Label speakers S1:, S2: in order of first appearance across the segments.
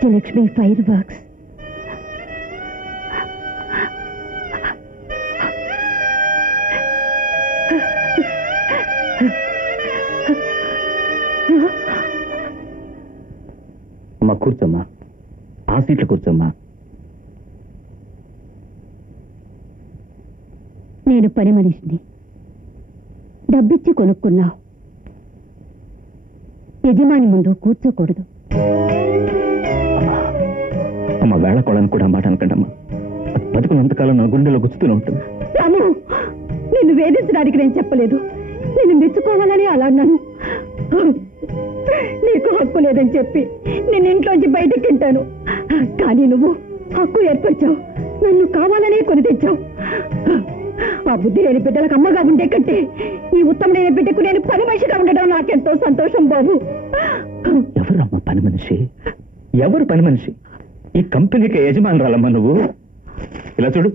S1: Dr. Lakshmi Fireworks.
S2: అమ్మా కూర్చోమ్మా. ఆ సీట్లో కూర్చోమ్మా.
S1: నేను పని మనిషిని. డబ్బిచ్చి కొనుక్కున్నావు. యజమాని ముందు కూర్చోకూడదు.
S2: అమ్మా అమ్మ వేళ కొడని కూడా మాట అనకండమ్మా బతుకున్నంతకాలం నా గుండెలో గుచ్చుతూనే ఉంటుంది.
S1: రాము నిన్ను వేధించడానికి నేను చెప్పలేదు. నేను మెచ్చుకోవాలని అలా అన్నాను. నీకు హక్కు లేదని చెప్పి నేను ఇంట్లోంచి బయటకు తింటాను కానీ నువ్వు హక్కు ఏర్పరిచావు. నన్ను కావాలనే కొని తెచ్చావు. ఆ బుద్ధి లేని బిడ్డలకు అమ్మగా ఉండే కంటే ఈ ఉత్తమమైన బిడ్డకు నేను పని మనిషిగా ఉండడం నాకెంతో సంతోషం బాబు.
S2: ఎవరమ్మా పని మనిషి? ఎవరు పని మనిషి? ఈ కంపెనీకి యజమానురాలమ్మా నువ్వు. ఇలా చూడు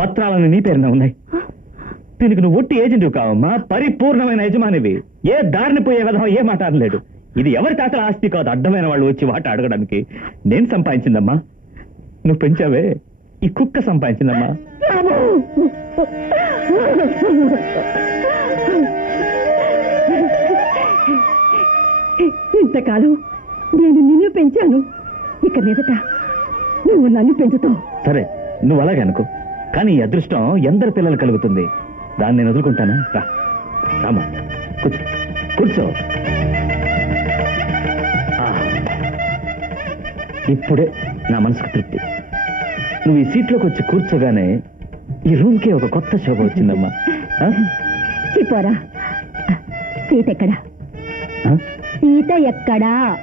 S2: పత్రాలను నీ పేరున ఉన్నాయి. దీనికి నువ్వు ఒట్టి ఏజెంట్ కావమ్మా. పరిపూర్ణమైన యజమానివి. ఏ దారిని పోయే విధం ఏ మాట అనలేడు. ఇది ఎవరి తాతల ఆస్తి కాదు. అడ్డమైన వాళ్ళు వచ్చి వాట అడగడానికి. నేను సంపాదించిందమ్మా. నువ్వు పెంచావే. ఈ కుక్క సంపాదించిందమ్మా.
S1: ఇంతకాలం నేను నిన్ను పెంచాను. ఇక మీదట నువ్వు నన్ను పెంచుతావు.
S2: సరే నువ్వు అలాగే అనుకో. కానీ ఈ అదృష్టం ఎందరి పిల్లలు కలుగుతుంది? దాన్ని నేను వదులుకుంటానా? రా. రామా కూర్చో. కూర్చో. ఇప్పుడే నా మనసుకు తృప్తి. నువ్వు ఈ సీట్లోకి వచ్చి కూర్చోగానే ఈ రూమ్కి ఒక కొత్త శోభ వచ్చిందమ్మా?
S1: చెప్పారా సీత ఎక్కడా? సీత ఎక్కడా.